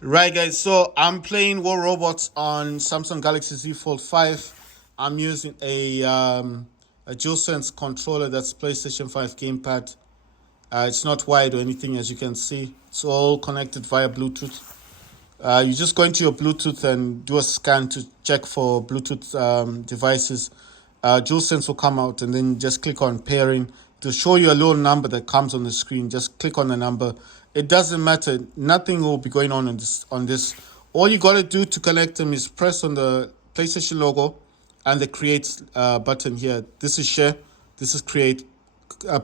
Right, guys. So I'm playing War Robots on Samsung Galaxy Z Fold 5. I'm using a DualSense controller that's PlayStation 5 gamepad. It's not wired or anything, as you can see. It's all connected via Bluetooth. You just go into your Bluetooth and do a scan to check for Bluetooth devices. DualSense will come out, and then just click on pairing to show you a little number that comes on the screen. Just click on the number. It doesn't matter. Nothing will be going on this. All you gotta do to connect them is press on the PlayStation logo and the create button here. This is share. This is create.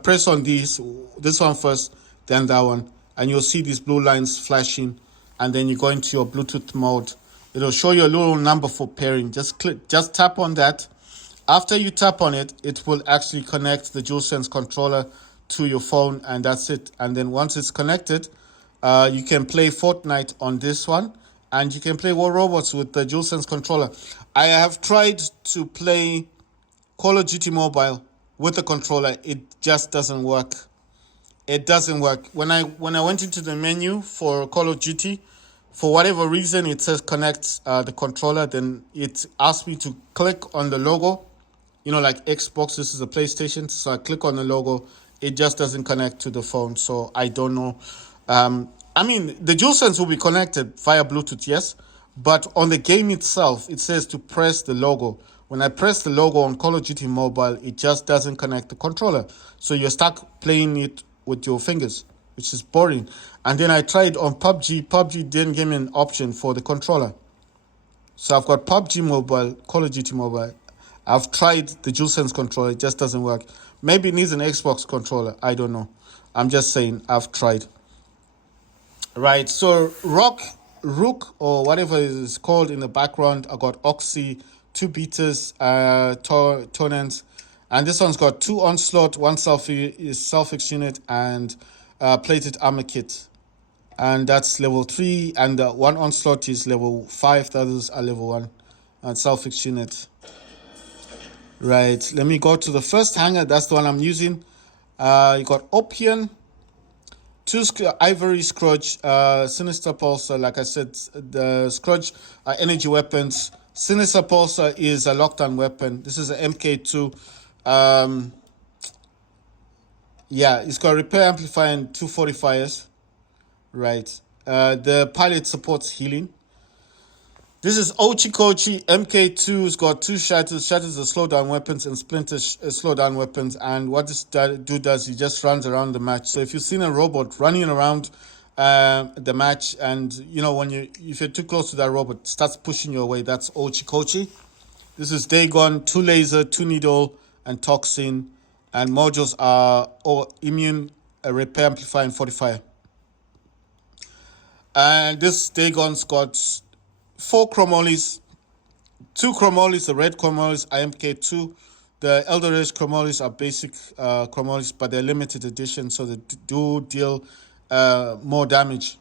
Press on this one first, then that one, and you'll see these blue lines flashing, and then you go into your Bluetooth mode. It'll show you a little number for pairing. Just tap on that. After you tap on it, it will actually connect the DualSense controller to your phone, and that's it. And then once it's connected, you can play Fortnite on this one, and you can play War Robots with the DualSense controller. I have tried to play Call of Duty Mobile with the controller. It just doesn't work. It doesn't work. When I went into the menu for Call of Duty, for whatever reason it says connect the controller. Then it asked me to click on the logo. Like Xbox, this is a PlayStation. So I click on the logo. It just doesn't connect to the phone. So I don't know. The DualSense will be connected via Bluetooth, yes. But on the game itself, it says to press the logo. When I press the logo on Call of Duty Mobile, it just doesn't connect the controller. So you're stuck playing it with your fingers, which is boring. And then I tried on PUBG. PUBG didn't give me an option for the controller. So I've got PUBG Mobile, Call of Duty Mobile. I've tried the DualSense controller. It just doesn't work. Maybe it needs an Xbox controller. I don't know. I'm just saying I've tried. Right, so Rook, or whatever it is called in the background, I got Oxy, two beaters, Tonans, and this one's got two onslaught, one self-fix unit, and plated armor kit. And that's level 3, and one onslaught is level 5, the others are level 1, and self-fix unit. Right, let me go to the first hanger, that's the one I'm using. You got Opium, two Ivory Scrooge, Sinister Pulsar. Like I said, the Scrooge are energy weapons. Sinister Pulsar is a lockdown weapon. This is an MK2. It's got repair amplifier and two fortifiers. Right. The pilot supports healing. This is Ochikochi. MK2's got two shatters. Shatters are slowdown weapons and splinters slowdown weapons. And what this dude does, he just runs around the match. So if you've seen a robot running around the match, and if you're too close to that robot, it starts pushing you away, that's Ochikochi. This is Dagon, two laser, two needle, and toxin. And modules are immune, repair amplifier, and fortifier. And this Dagon's got 4 chromolis, 2 chromolis, the red chromolis are MK2. The Elder Age chromolis are basic chromolis, but they're limited edition, so they do deal more damage.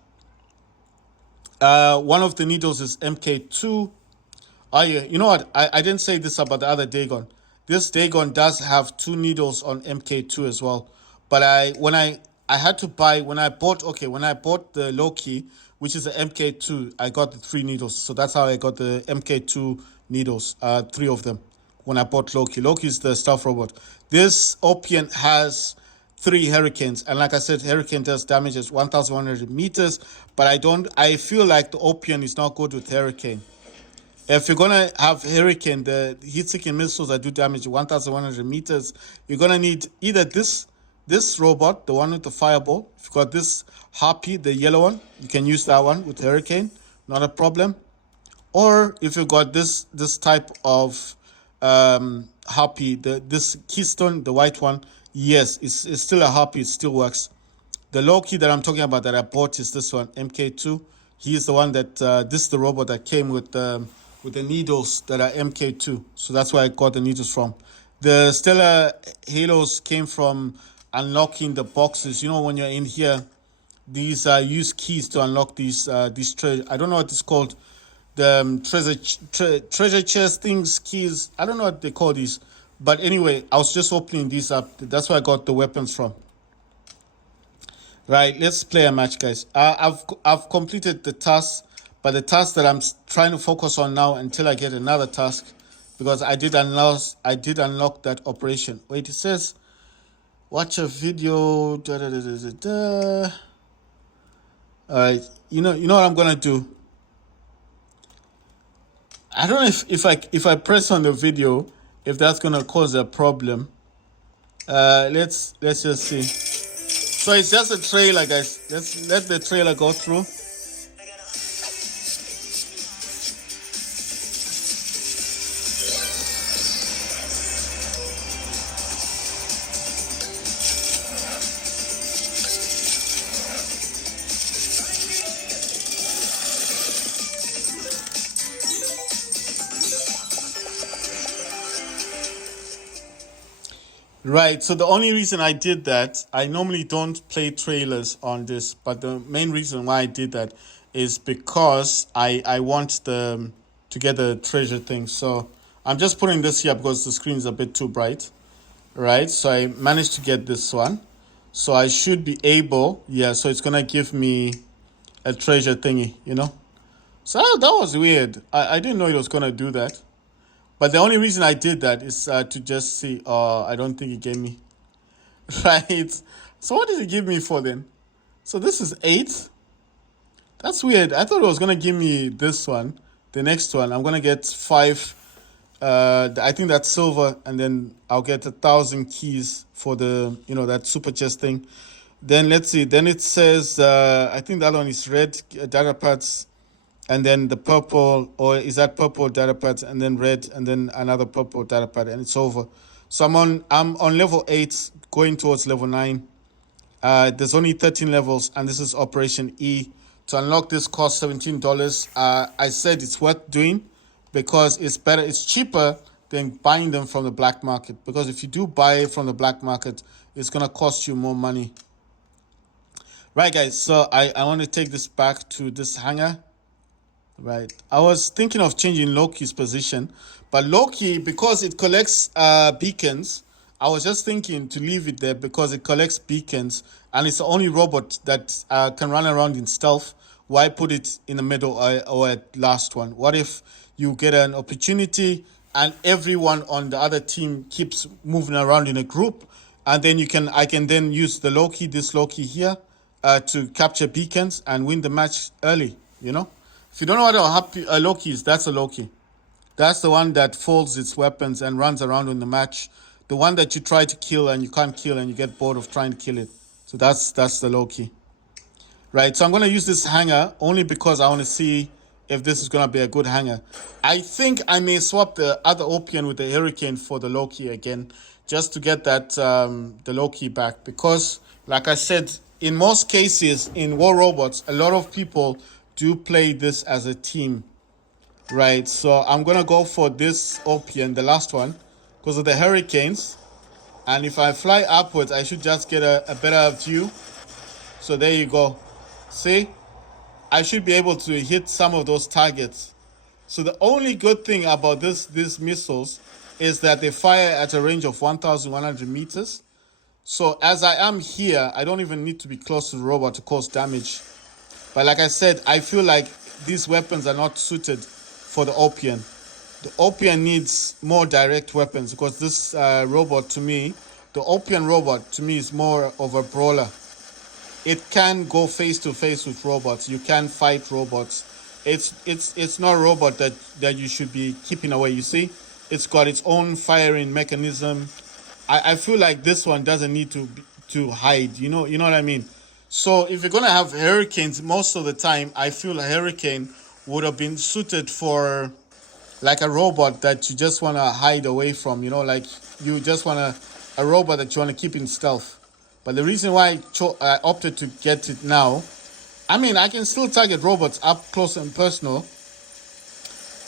One of the needles is MK2. Oh yeah, you know what? I didn't say this about the other Dagon. This Dagon does have 2 needles on MK2 as well. But I had to buy when I bought the Loki, which is the MK2, I got the 3 needles. So that's how I got the MK2 needles, 3 of them when I bought Loki. Loki is the stealth robot. This Opium has 3 hurricanes, and like I said, hurricane does damage at 1,100 meters. But I feel like the Opium is not good with hurricane. If you're gonna have hurricane, the heat-seeking missiles that do damage 1,100 meters, you're gonna need either this robot, the one with the fireball. If you've got this Harpy, the yellow one, you can use that one with hurricane, not a problem. Or if you've got this type of Harpy, this Keystone, the white one, yes, it's still a Harpy, it still works. The Loki that I'm talking about that I bought is this one, MK2. He is the one that this is the robot that came with the needles that are MK2. So that's where I got the needles from. The Stellar Halos came from unlocking the boxes. When you're in here, these use keys to unlock these treasure. I don't know what it's called. The treasure chest things, keys. I don't know what they call these. But anyway, I was just opening these up. That's where I got the weapons from. Right, let's play a match, guys. I've completed the task, but the task that I'm trying to focus on now until I get another task, because I did unlock that operation. Wait, it says watch a video. Da, da, da, da, da, da. All right, you know what I'm gonna do. I don't know if I press on the video, if that's gonna cause a problem. Let's just see. So it's just a trailer, guys. Let's let the trailer go through. Right. So the only reason I did that, I normally don't play trailers on this, but the main reason why I did that is because I want to get the treasure thing. So I'm just putting this here because the screen is a bit too bright. Right. So I managed to get this one. So I should be able, yeah. So it's gonna give me a treasure thingy. So that was weird. I didn't know it was gonna do that. But the only reason I did that is to just see. I don't think it gave me. Right. So what did it give me for then? So this is 8. That's weird. I thought it was gonna give me this one. The next one, I'm gonna get 5. I think that's silver, and then I'll get 1,000 keys for the that super chest thing. Then let's see. Then it says I think that one is red data pads, and then the purple, or is that purple data pads, and then red, and then another purple data pad, and it's over. So I'm on level 8, going towards level 9. There's only 13 levels, and this is Operation E. To unlock this cost $17. I said it's worth doing because it's better. It's cheaper than buying them from the black market. Because if you do buy it from the black market, it's gonna cost you more money. Right, guys. So I want to take this back to this hangar. Right. I was thinking of changing Loki's position, but Loki, because it collects beacons, I was just thinking to leave it there because it collects beacons and it's the only robot that can run around in stealth. Why put it in the middle or at last one? What if you get an opportunity and everyone on the other team keeps moving around in a group, and then I can then use this Loki here, to capture beacons and win the match early. If you don't know what a Loki is, that's a Loki. That's the one that folds its weapons and runs around in the match. The one that you try to kill and you can't kill and you get bored of trying to kill it. So that's the Loki. Right, so I'm going to use this hanger only because I want to see if this is going to be a good hanger. I think I may swap the other Opian with the Hurricane for the Loki again, just to get that the Loki back. Because, like I said, in most cases in War Robots, a lot of people do play this as a team. Right, so I'm going to go for this Opian, the last one, because of the Hurricanes. And if I fly upwards, I should just get a better view. So there you go. See? I should be able to hit some of those targets. So the only good thing about these missiles is that they fire at a range of 1,100 meters. So as I am here, I don't even need to be close to the robot to cause damage. But like I said, I feel like these weapons are not suited for the Opian. The Opian needs more direct weapons because this robot to me, the Opian robot to me is more of a brawler. It can go face to face with robots. You can fight robots. It's not a robot that you should be keeping away. You see, it's got its own firing mechanism. I feel like this one doesn't need to hide. You know what I mean. So if you're gonna have Hurricanes, most of the time I feel a Hurricane would have been suited for like a robot that you just wanna hide away from. Like you just wanna a robot that you wanna keep in stealth. But the reason why I opted to get it now, I mean, I can still target robots up close and personal.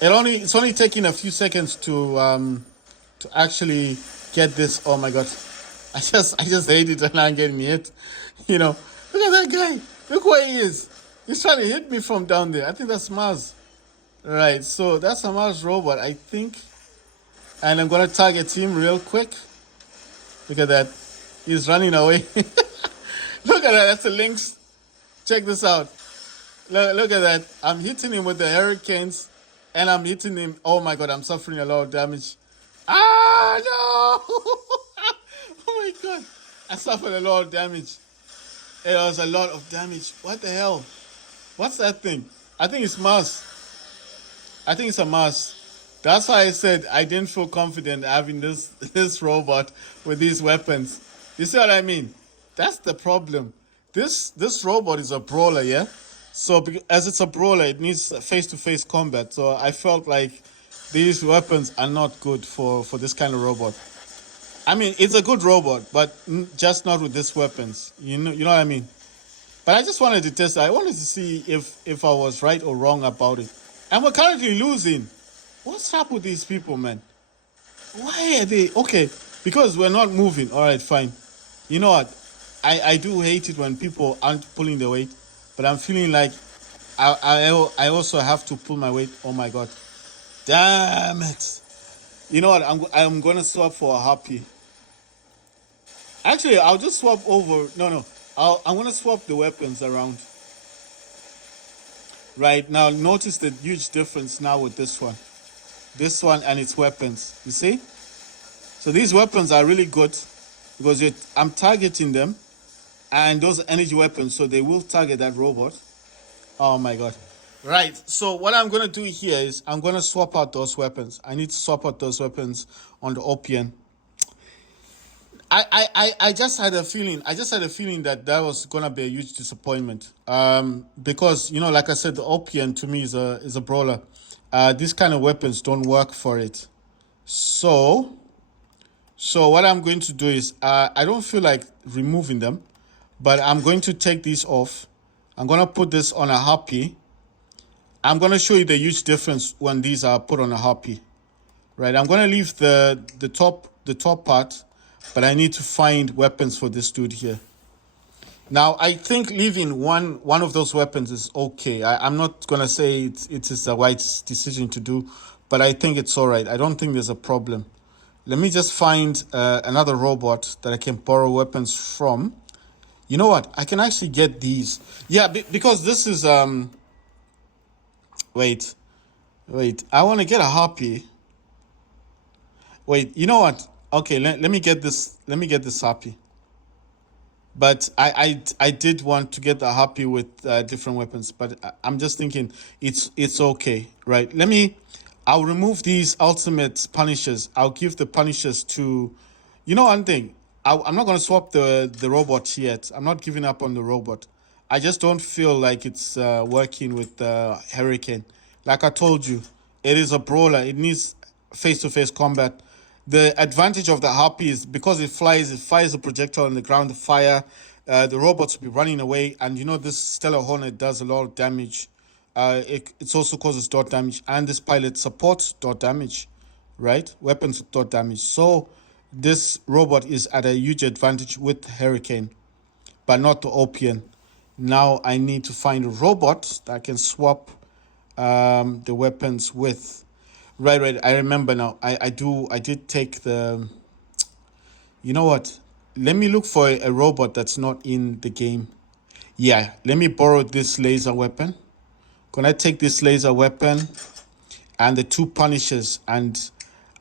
It's only taking a few seconds to actually get this. Oh my god, I just hate it when I'm getting hit. Look at that guy. Look where he is. He's trying to hit me from down there. I think that's Mars. Right, so that's a Mars robot, I think. And I'm gonna target him real quick. Look at that. He's running away. Look at that. That's the links. Check this out. Look at that. I'm hitting him with the hurricanes, and I'm hitting him. Oh my god, I'm suffering a lot of damage. Ah, no! Oh my god. I suffered a lot of damage. It was a lot of damage. What the hell? What's that thing? I think it's Mars. I think it's a Mars. That's why I said I didn't feel confident having this robot with these weapons. You see what I mean? That's the problem. This robot is a brawler, yeah? So as it's a brawler, it needs face-to-face combat. So I felt like these weapons are not good for this kind of robot. I mean, it's a good robot, but just not with these weapons. You know what I mean? But I just wanted to test it. I wanted to see if I was right or wrong about it. And we're currently losing. What's up with these people, man? Why are they okay? Because we're not moving. All right, fine. You know what? I do hate it when people aren't pulling the weight, but I'm feeling like I also have to pull my weight. Oh my god, damn it! You know what? I'm gonna swap for a happy. Actually, I'll just swap over. No. I'm gonna swap the weapons around. Right now, notice the huge difference now with this one. This one and its weapons. You see? So these weapons are really good because I'm targeting them, and those are energy weapons, so they will target that robot. Oh my god. Right. So what I'm gonna do here is I'm gonna swap out those weapons. I need to swap out those weapons on the Opian. I just had a feeling. I just had a feeling that was gonna be a huge disappointment. Because like I said, the Opian to me is a brawler. These kind of weapons don't work for it. So what I'm going to do is I don't feel like removing them, but I'm going to take these off. I'm gonna put this on a happy. I'm gonna show you the huge difference when these are put on a happy. Right. I'm gonna leave the top part. But I need to find weapons for this dude here. Now, I think leaving one of those weapons is okay. I'm not going to say it is the right decision to do, but I think it's all right. I don't think there's a problem. Let me just find another robot that I can borrow weapons from. You know what? I can actually get these. Yeah, because this is... Wait. I want to get a harpy. Wait, you know what? Okay, let me get this. Let me get this happy. But I did want to get the happy with different weapons, but I'm just thinking it's okay, right? I'll remove these ultimate punishers. I'll give the punishers to, one thing. I'm not gonna swap the robot yet. I'm not giving up on the robot. I just don't feel like it's working with the Hurricane. Like I told you, it is a brawler. It needs face-to-face combat. The advantage of the Harpy is because it fires a projectile on the ground, the robots will be running away. And this Stellar Hornet does a lot of damage. It also causes dot damage. And this pilot supports dot damage, right? Weapons with dot damage. So this robot is at a huge advantage with Hurricane, but not the Opian. Now I need to find a robot that I can swap the weapons with. Right. I remember now. I did take the... You know what? Let me look for a robot that's not in the game. Yeah, let me borrow this laser weapon. Gonna take this laser weapon and the two punishers, and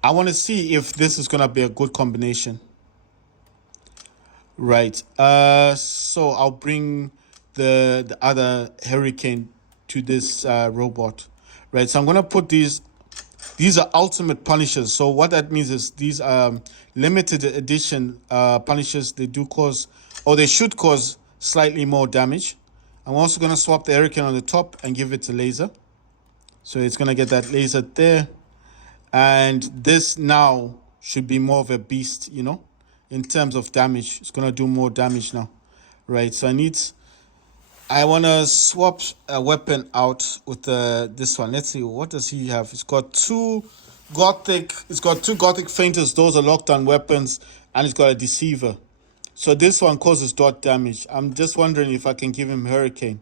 I want to see if this is gonna be a good combination. Right. So I'll bring the other Hurricane to this robot. Right. So I'm gonna put these. These are ultimate punishers. So what that means is these limited edition punishers. They do cause, or they should cause, slightly more damage. I'm also going to swap the Hurricane on the top and give it a laser. So it's going to get that laser there. And this now should be more of a beast, in terms of damage. It's going to do more damage now. Right, so I want to swap a weapon out with this one. Let's see, what does he have? It's got two gothic feinters. Those are lockdown weapons, and it's got a deceiver. So this one causes dot damage. I'm just wondering if I can give him Hurricane.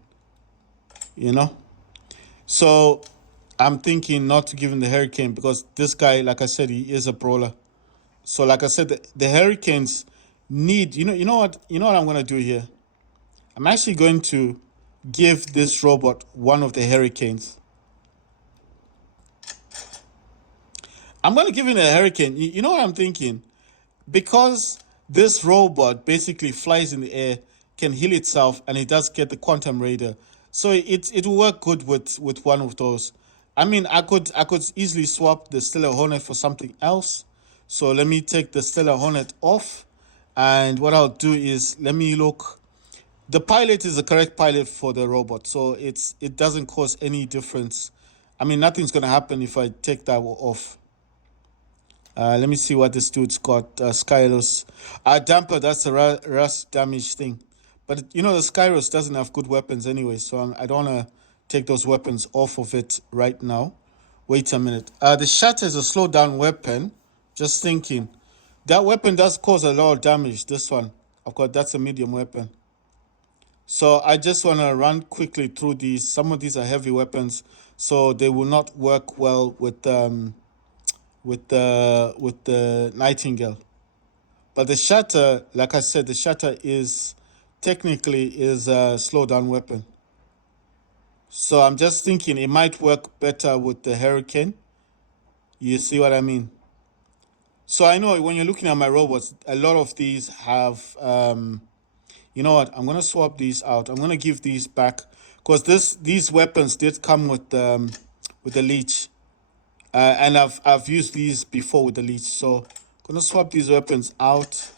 So I'm thinking not to give him the Hurricane because this guy, like I said, he is a brawler. So like I said, the Hurricanes need, you know what I'm gonna do here? I'm actually going to give this robot one of the hurricanes. I'm going to give it a hurricane. You know what I'm thinking? Because this robot basically flies in the air, can heal itself, and it does get the quantum radar. So it will work good with one of those. I mean, I could easily swap the Stellar Hornet for something else. So let me take the Stellar Hornet off, and what I'll do is let me look. The pilot is the correct pilot for the robot, so it doesn't cause any difference. I mean, nothing's gonna happen if I take that off. Let me see what this dude's got. Skyros. Damper, that's a rust damage thing. But you know, the Skyros doesn't have good weapons anyway, so I don't want to take those weapons off of it right now. Wait a minute. The Shatter is a slow down weapon. Just thinking. That weapon does cause a lot of damage. This one. Of course, that's a medium weapon. So I just want to run quickly through these. Some of these are heavy weapons, so they will not work well with the Nightingale. But the Shatter, like I said, the Shatter is technically a slow down weapon. So I'm just thinking it might work better with the Hurricane. You see what I mean? So I know when you're looking at my robots, a lot of these have. You know what? I'm gonna swap these out. I'm gonna give these back because these weapons did come with the leech. And I've used these before with the leech, so I'm gonna swap these weapons out,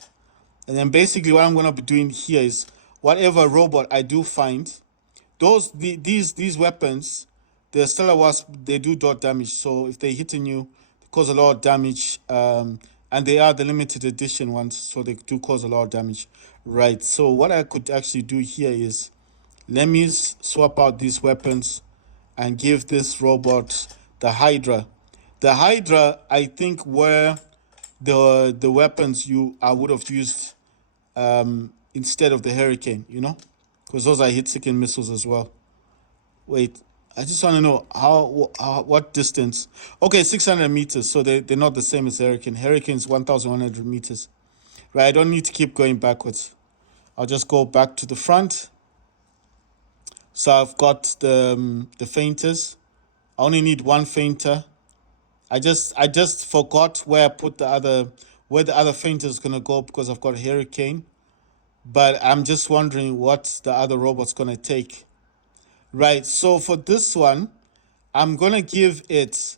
and then basically what I'm gonna be doing here is whatever robot I do find, these weapons, the Stellar Wasp, they do dot damage. So if they're hitting you, they cause a lot of damage. And they are the limited edition ones, so they do cause a lot of damage. Right. So what I could actually do here is let me swap out these weapons and give this robot the Hydra. The Hydra, I think, were the weapons I would have used instead of the Hurricane, because those are hit-seeking missiles as well. Wait, I just want to know what distance. Okay, 600 meters, so they're not the same as Hurricane. Hurricane's 1,100 meters. Right, I don't need to keep going backwards. I'll just go back to the front. So I've got the feinters. I only need one feinter. I just forgot where the other feinter is gonna go because I've got Hurricane. But I'm just wondering what the other robot's gonna take. Right, so for this one, I'm gonna give it.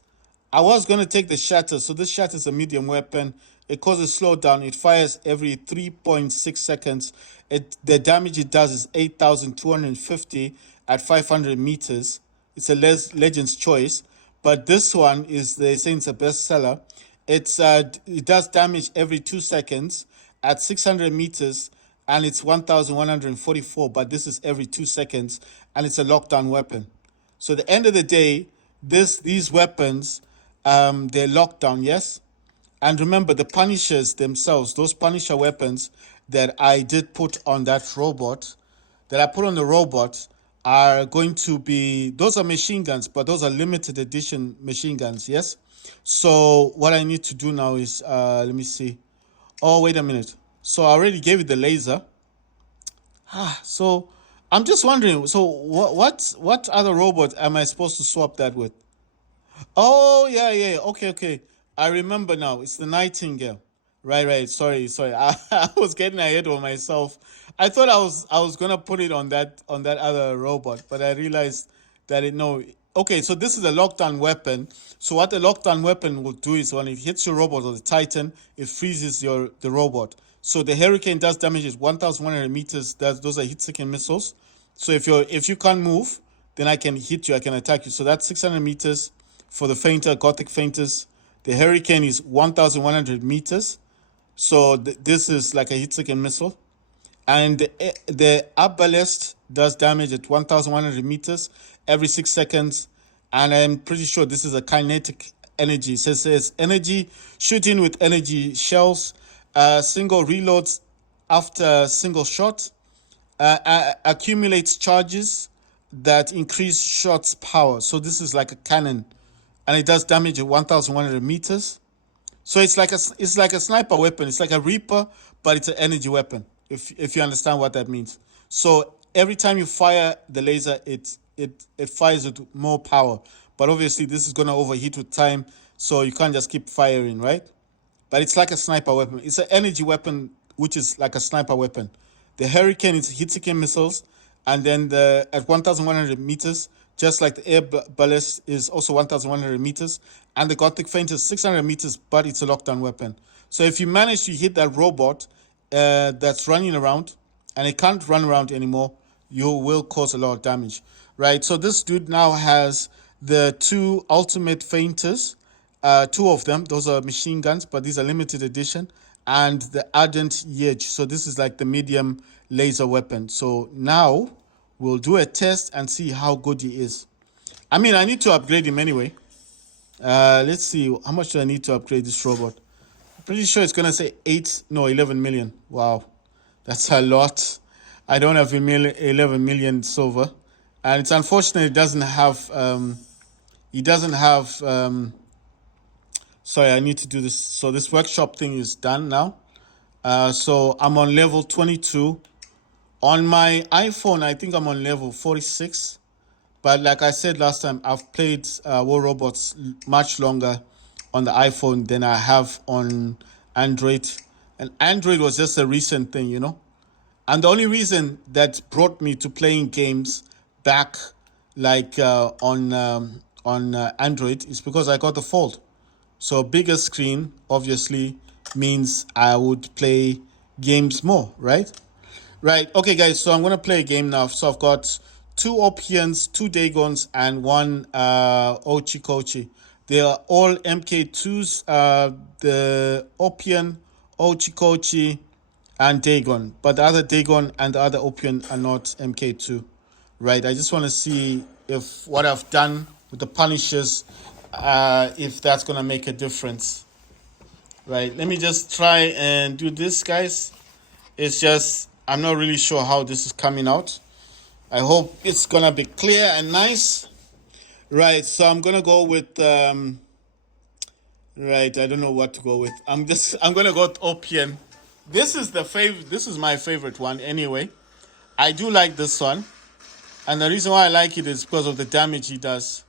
I was gonna take the Shatter. So this Shatter is a medium weapon. It causes slowdown. It fires every 3.6 seconds. The damage it does is 8,250 at 500 meters. It's a Legend's Choice. But this one is, they say it's a bestseller. It does damage every 2 seconds at 600 meters, and it's 1,144. But this is every 2 seconds, and it's a lockdown weapon. So at the end of the day, these weapons, they're locked down, yes. And remember, the Punishers themselves, those Punisher weapons that I did put on that robot, that I put on the robot, are going to be, those are machine guns, but those are limited edition machine guns, yes? So what I need to do now is, let me see. Oh, wait a minute. So I already gave it the laser. So I'm just wondering, so what other robot am I supposed to swap that with? Oh, yeah, yeah. Okay. I remember now. It's the Nightingale. Right. Sorry. I was getting ahead of myself. I thought I was gonna put it on that other robot, but I realized that it no. Okay, so this is a lockdown weapon. So what the lockdown weapon will do is when it hits your robot or the Titan, it freezes the robot. So the Hurricane does damage is 1,100 meters. Those are hit-seeking missiles. So if you can't move, then I can hit you. I can attack you. So that's 600 meters for the Feinter, Gothic Feinters. The Hurricane is 1,100 meters. So this is like a hit-seeking missile. And the Arbalest does damage at 1,100 meters every 6 seconds. And I'm pretty sure this is a kinetic energy. It says energy, shooting with energy shells, single reloads after single shot, accumulates charges that increase shots power. So this is like a cannon, and it does damage at 1,100 meters. So it's like a sniper weapon. It's like a Reaper, but it's an energy weapon. If you understand what that means. So every time you fire the laser, it fires with more power. But obviously, this is gonna overheat with time, so you can't just keep firing, right? But it's like a sniper weapon. It's an energy weapon, which is like a sniper weapon. The Hurricane is hit-seeking missiles, and then the at 1,100 meters, just like the air ballast is also 1,100 meters, and the Gothic Feint is 600 meters, but it's a lockdown weapon. So if you manage to hit that robot that's running around, and it can't run around anymore, you will cause a lot of damage, right? So this dude now has the two ultimate feinters, two of them. Those are machine guns, but these are limited edition, and the ardent Yedge. So this is like the medium laser weapon. So now we'll do a test and see how good he is. I mean, I need to upgrade him anyway. Let's see, how much do I need to upgrade this robot? I'm pretty sure it's gonna say 11 million. Wow, that's a lot. I don't have 11 million silver, and it's unfortunate it doesn't have he doesn't have sorry, I need to do this. So this workshop thing is done now. So I'm on level 22. On my iPhone, I think I'm on level 46. But like I said last time, I've played War Robots much longer on the iPhone than I have on Android. And Android was just a recent thing, you know. And the only reason that brought me to playing games back, like on Android, is because I got the Fold. So bigger screen obviously means I would play games more, right? Right. Okay, guys. So I'm gonna play a game now. So I've got two Opians, two Dagons, and one Ochikochi. They are all MK2s. The Opian, Ochikochi, and Dagon, but the other Dagon and the other Opian are not MK2, right? I just want to see if what I've done with the Punishers, if that's gonna make a difference, right? Let me just try and do this, guys. It's just I'm not really sure how this is coming out. I hope it's gonna be clear and nice, right? So I'm gonna go with right. I don't know what to go with. I'm gonna go with Opian. This is my favorite one anyway. I do like this one, and the reason why I like it is because of the damage he does.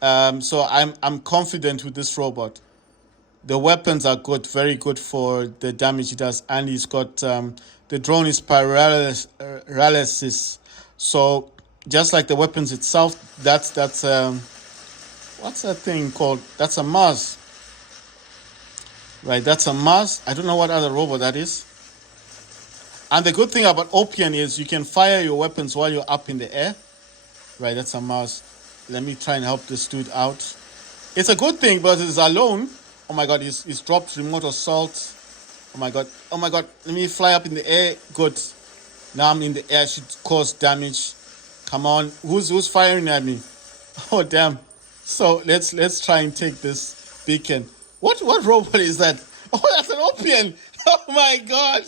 So I'm confident with this robot. The weapons are good, very good for the damage he does, and he's got the drone is paralysis. So just like the weapons itself, that's what's that thing called? That's a Mars. Right, that's a Mars. I don't know what other robot that is. And the good thing about Opian is you can fire your weapons while you're up in the air. Right, that's a Mars. Let me try and help this dude out. It's a good thing, but it's alone. Oh my god, he's dropped remote assault. Oh my god. Oh my god. Let me fly up in the air. Good. Now I'm in the air. Should cause damage. Come on. Who's firing at me? Oh damn. So let's try and take this beacon. What robot is that? Oh, that's an Opian. Oh my god.